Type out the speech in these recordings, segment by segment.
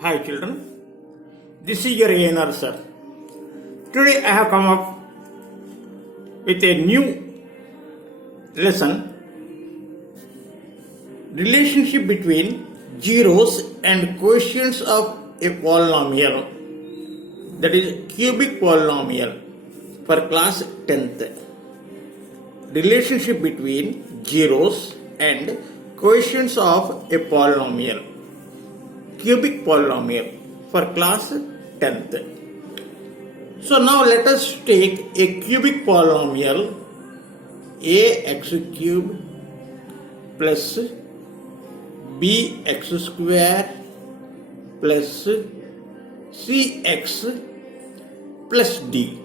Hi children, this is your ANR sir. Today I have come up with a new lesson, relationship between zeros and quotients of a polynomial, that is cubic polynomial, for class 10th. Relationship between zeros and quotients of a polynomial, cubic polynomial, for class 10th. So now let us take a cubic polynomial ax cube plus bx square plus cx plus d.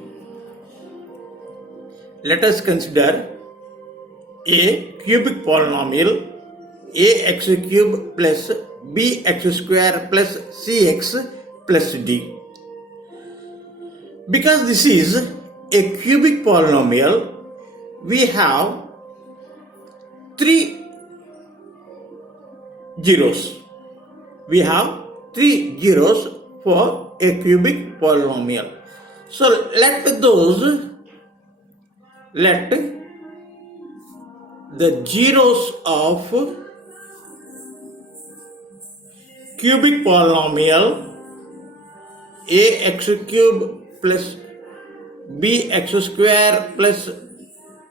Let us consider a cubic polynomial ax cube plus bx square plus cx plus d. Because this is a cubic polynomial, we have three zeros. We have three zeros for a cubic polynomial. So let the zeros of cubic polynomial ax cube plus bx square plus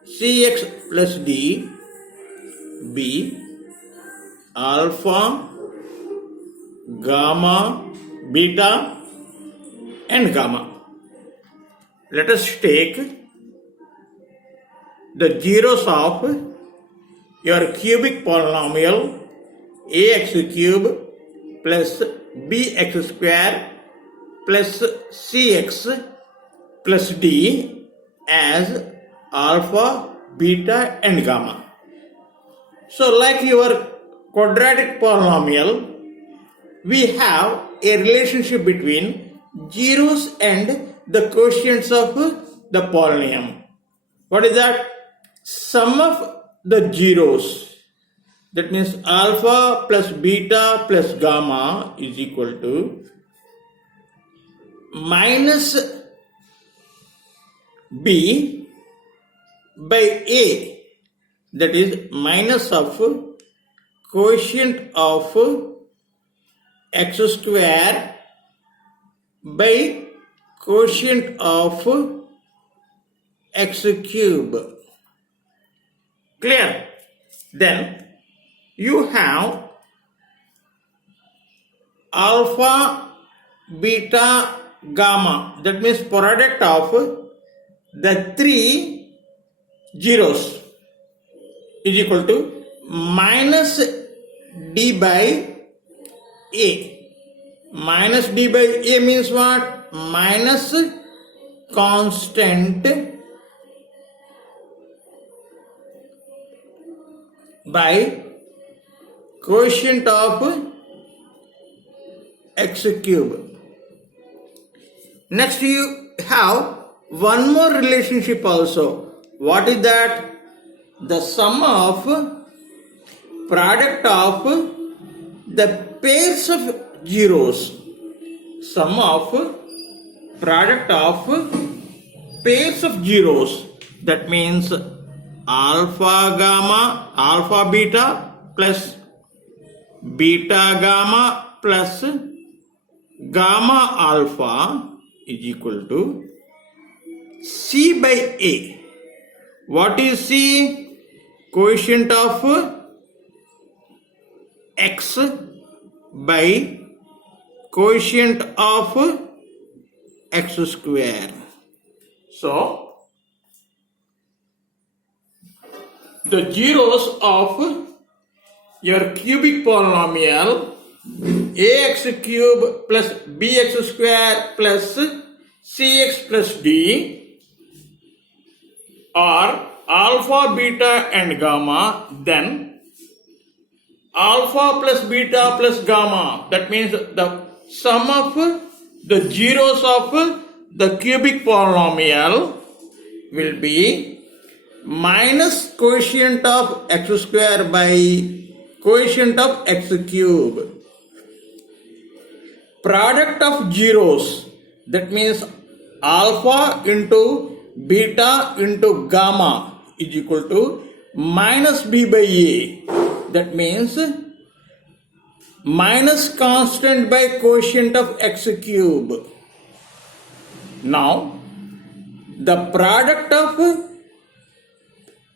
cx plus d be alpha, gamma, beta and gamma. Let us take the zeros of your cubic polynomial ax cube plus bx square plus cx plus d as alpha, beta and gamma. So like your quadratic polynomial, we have a relationship between zeros and the quotients of the polynomial. What is that? Sum of the zeros, that means alpha plus beta plus gamma, is equal to minus b by a, that is minus of quotient of x square by quotient of x cube. Clear? Then you have alpha, beta, gamma, that means product of the three zeros is equal to minus d by a. Minus d by a means what? Minus constant by quotient of x cube. Next you have one more relationship also. What is that? The sum of product of the pairs of zeros. Sum of product of pairs of zeros. That means alpha gamma, alpha beta plus beta gamma plus gamma alpha is equal to C by A. What is C? Quotient of x by quotient of x square. So the zeros of your cubic polynomial ax cube plus bx square plus cx plus d are alpha, beta and gamma. Then alpha plus beta plus gamma, that means the sum of the zeros of the cubic polynomial will be minus quotient of x square by quotient of x cube. product of zeros, that means alpha into beta into gamma is equal to minus b by a. That means minus constant by quotient of x cube. Now, the product of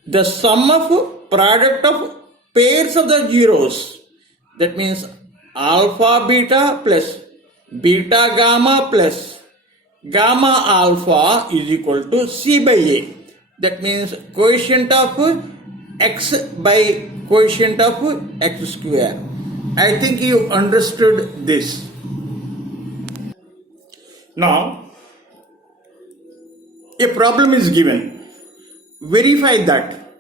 the sum of product of pairs of the zeros, that means alpha beta plus beta gamma plus gamma alpha is equal to c by a. That means quotient of x by quotient of x square. I think you understood this. Now, a problem is given. Verify that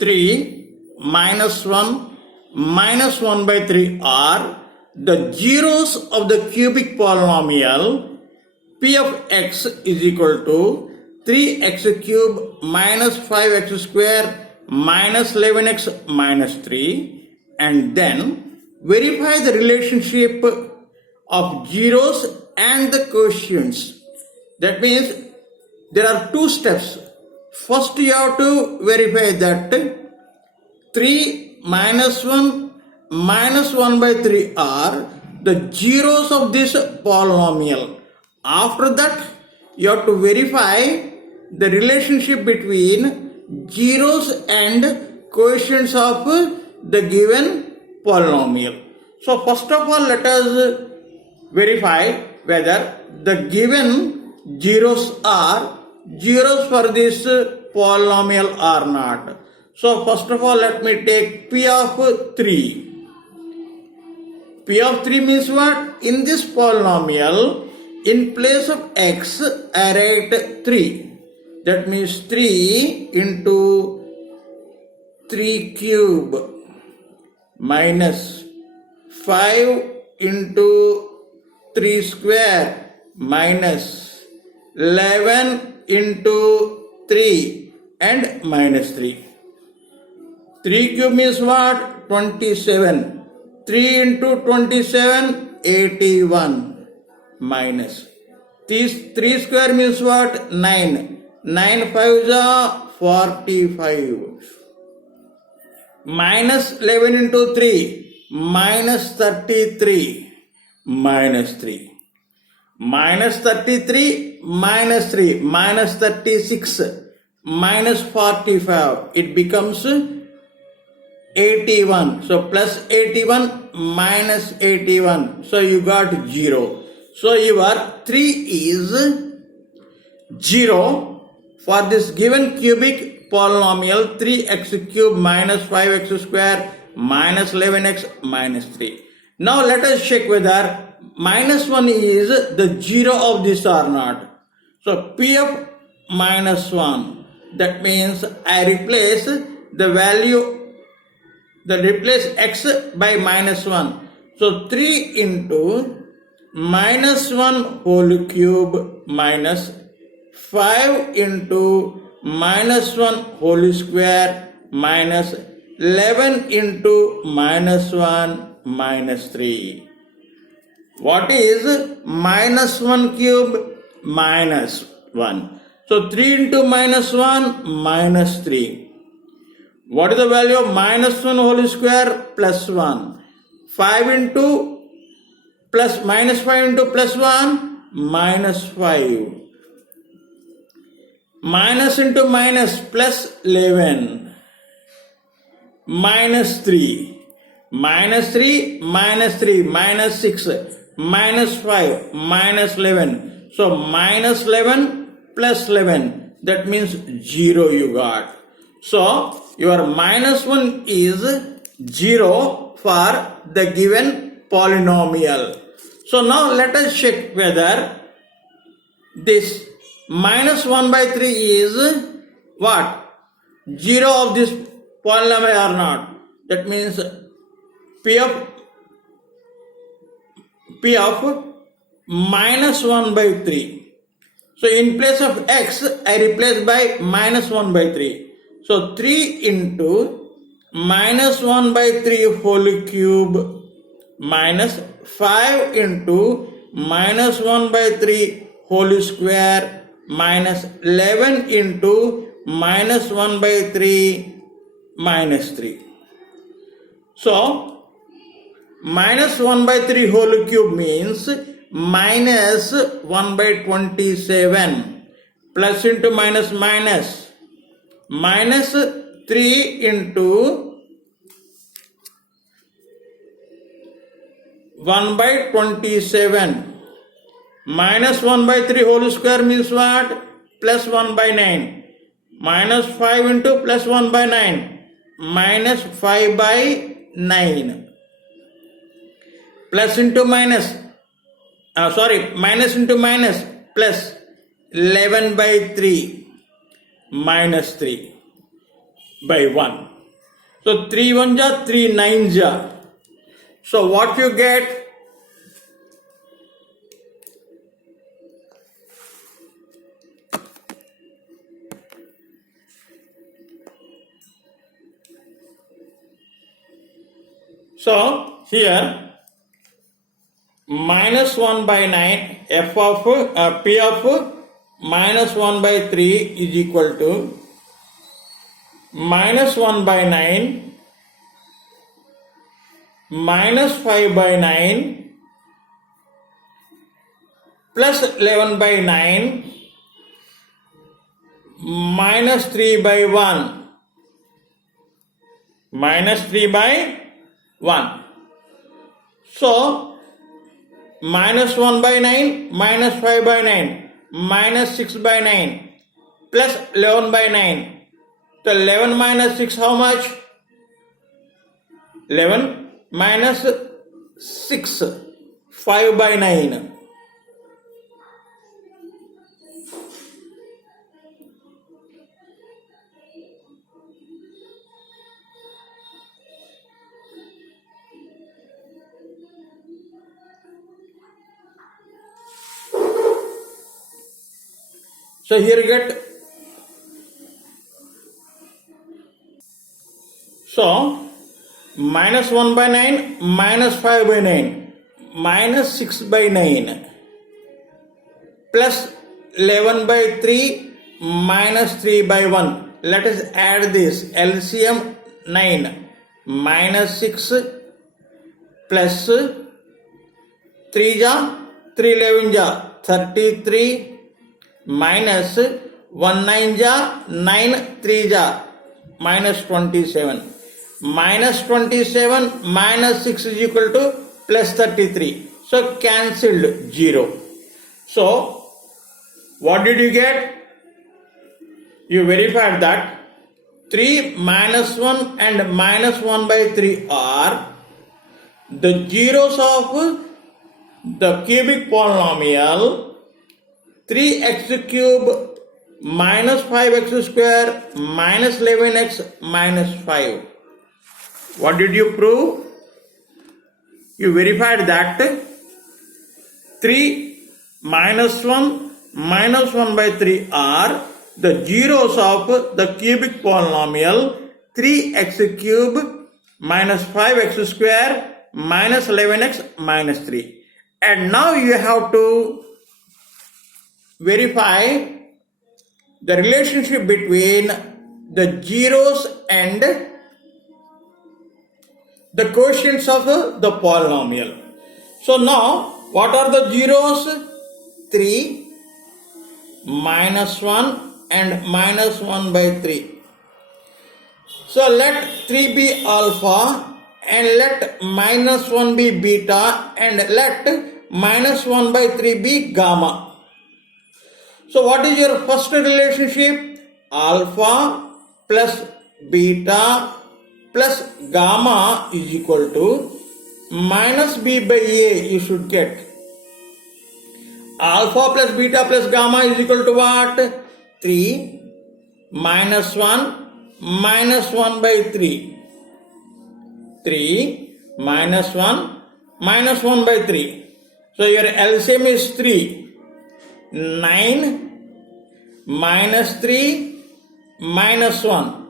3 minus 1 minus 1 by 3 are the zeros of the cubic polynomial p of x is equal to 3x cube minus 5x square minus 11x minus 3, and then verify the relationship of zeros and the quotients. That means there are two steps. First you have to verify that 3 minus 1 minus 1 by 3 are the zeros of this polynomial. After that, you have to verify the relationship between zeros and quotients of the given polynomial. So first of all, let us verify whether the given zeros are zeros for this polynomial or not. So first of all, let me take p of 3. P of 3 means what? In this polynomial, in place of x, I write 3. That means 3 into 3 cube minus 5 into 3 square minus 11 into 3 and minus 3. 3 cube means what? 27. 3 into 27, 81 minus. 3 square means what? 9. 9 5s are 45. Minus 11 into 3, minus 33, minus 3. Minus 33, minus 3, minus 36, minus 45. It becomes 81. So plus 81 minus 81. So you got 0. So your 3 is 0 for this given cubic polynomial 3x cube minus 5x square minus 11x minus 3. Now let us check whether minus 1 is the 0 of this or not. So p of minus 1, that means I replace the value, replace x by minus 1. So 3 into minus 1 whole cube minus 5 into minus 1 whole square minus 11 into minus 1 minus 3. What is minus 1 cube? Minus 1. So 3 into minus 1 minus 3. What is the value of minus 1 whole square? Plus 1. 5 into plus minus 5 into plus 1 minus 5. Minus into minus plus 11 minus 3. Minus 3 minus 3 minus 6 minus 5 minus 11. So minus 11 plus 11, that means 0 you got. So your minus 1 is 0 for the given polynomial. So now let us check whether this minus 1 by 3 is what? 0 of this polynomial or not. That means p of minus 1 by 3. So in place of x, I replace by minus 1 by 3. So 3 into minus 1 by 3 whole cube minus 5 into minus 1 by 3 whole square minus 11 into minus 1 by 3 minus 3. So, minus 1 by 3 whole cube means minus 1 by 27 plus into minus minus 3 into 1 by 27 minus 1 by 3 whole square means what? Plus 1 by 9 minus 5 into plus 1 by 9 minus 5 by 9 plus into minus minus into minus plus 11 by 3 minus 3 by 1. So 3 1 ja 3 9 ja. So what you get? So here minus 1 by 9 f of p of minus 1 by 3 is equal to minus 1 by 9 minus 5 by 9 plus 11 by 9 minus 3 by 1 minus 3 by 1. So minus 1 by 9 minus 5 by 9 minus 6 by 9 plus 11 by 9. So 11 minus 6 how much? 11 minus 6 5 by 9. So here you get, so minus 1 by 9 minus 5 by 9 minus 6 by 9 plus 11 by 3 minus 3 by 1. Let us add this. LCM 9 minus 6 plus 3 ja 3 11 ja 33 minus 1 9 ja 9 3 ja minus 27. Minus 27 minus 6 is equal to plus 33. So cancelled 0. So what did you get? You verified that 3 minus 1 and minus 1 by 3 are the zeros of the cubic polynomial 3x cube minus 5x square minus 11x minus 5. What did you prove? You verified that 3 minus 1 by 3 are the zeros of the cubic polynomial 3x cube minus 5x square minus 11x minus 3. And now you have to verify the relationship between the zeros and the quotients of the polynomial. So now what are the zeros? 3 minus 1 and minus 1 by 3. So let 3 be alpha and let minus 1 be beta and let minus 1 by 3 be gamma. So what is your first relationship? Alpha plus beta plus gamma is equal to minus b by a. You should get alpha plus beta plus gamma is equal to what? 3 minus 1 minus 1 by 3. 3 minus 1 minus 1 by 3. So your LCM is 3. 9 minus 3 minus 1.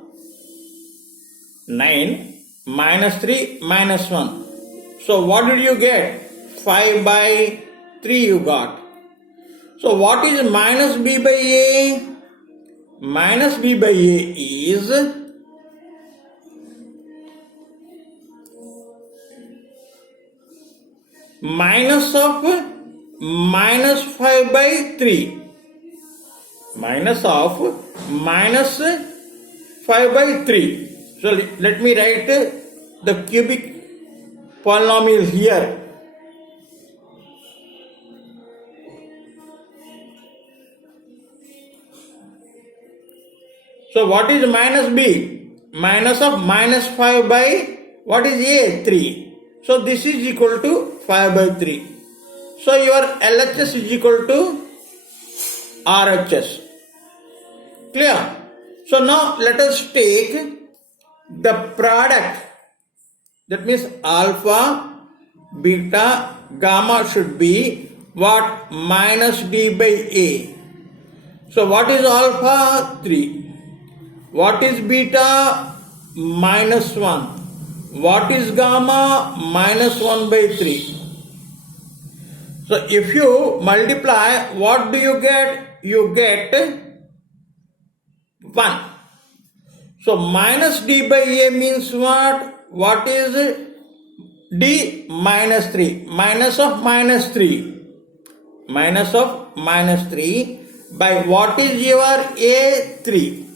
9 minus 3 minus 1. So what did you get? 5 by 3 you got. So what is minus b by a? Minus b by a is minus of minus 5 by 3. Minus of minus 5 by 3. So let me write the cubic polynomial here. So what is minus b? Minus of minus 5 by what is a? 3. So this is equal to 5 by 3. So your LHS is equal to RHS. Clear? So now let us take the product. That means alpha, beta, gamma should be what? Minus d by a. So what is alpha? 3. What is beta? Minus 1. What is gamma? Minus 1 by 3. So if you multiply, what do you get? You get 1. So minus d by a means what? What is d? Minus 3. Minus of minus 3. Minus of minus 3 by what is your a? 3.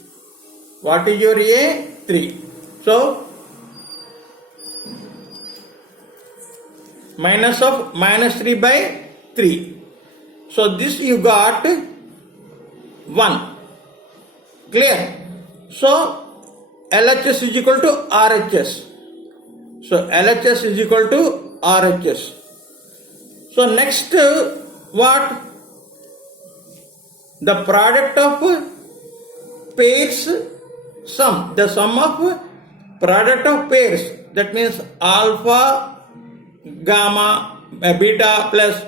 What is your a? 3. So minus of minus 3 by 3. So this you got 1. Clear? So LHS is equal to RHS. So LHS is equal to RHS. So next what? The product of pairs sum. The sum of product of pairs. That means alpha, gamma, beta plus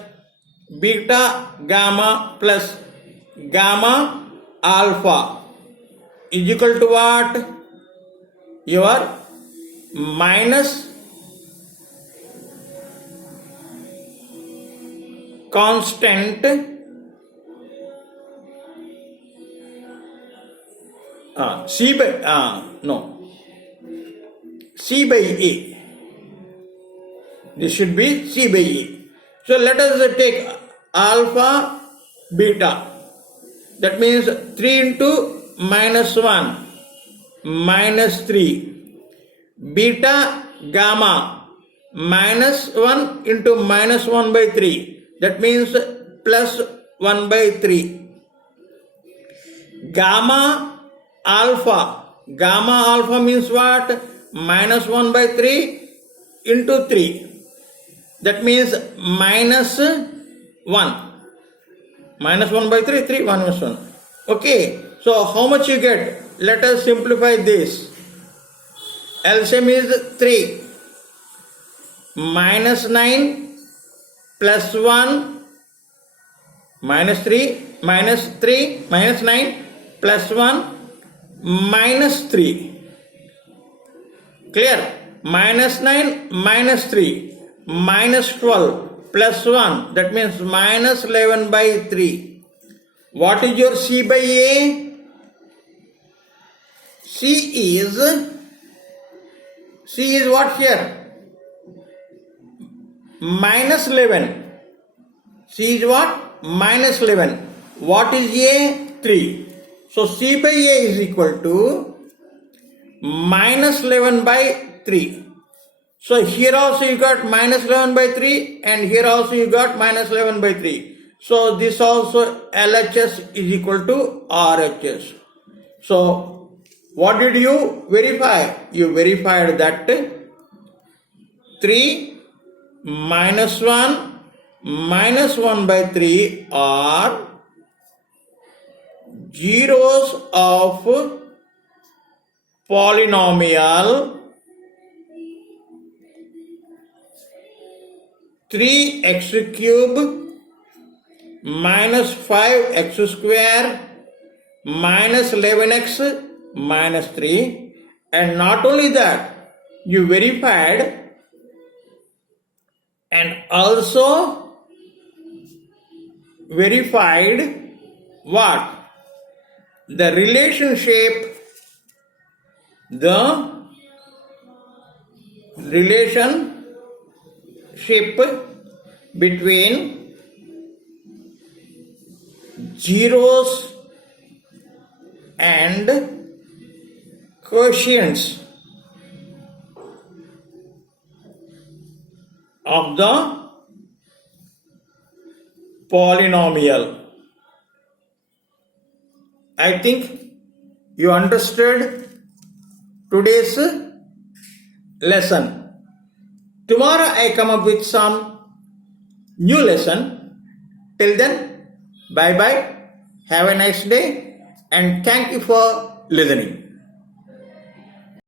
beta, gamma plus gamma, alpha is equal to what? Your minus constant C by A. This should be C by A. So let us take alpha, beta. That means 3 into minus 1, minus 3. Beta, gamma, minus 1 into minus 1 by 3. That means plus 1 by 3. Gamma, alpha. Gamma alpha means what? Minus 1 by 3 into 3. That means minus 1. Minus 1 by 3, 3 minus 1. Okay. So how much you get? Let us simplify this. LCM is 3. Minus 9 plus 1 minus 3 minus 3 minus 9 plus 1 minus 3. Clear? Minus 9 minus 3 minus 12 plus 1. That means minus 11 by 3. What is your C by A? C is what here? Minus 11. C is what? Minus 11. What is A? 3. So C by A is equal to minus 11 by 3. So here also you got minus 11 by 3 and here also you got minus 11 by 3. So this also LHS is equal to RHS. So what did you verify? You verified that 3 minus 1 minus 1 by 3 are zeros of polynomial 3x cube minus 5x square minus 11x minus 3. And not only that, you verified and also verified what? The relationship between zeros and quotients of the polynomial. I think you understood today's lesson. Tomorrow I come up with some new lesson. Till then, bye bye. Have a nice day and thank you for listening.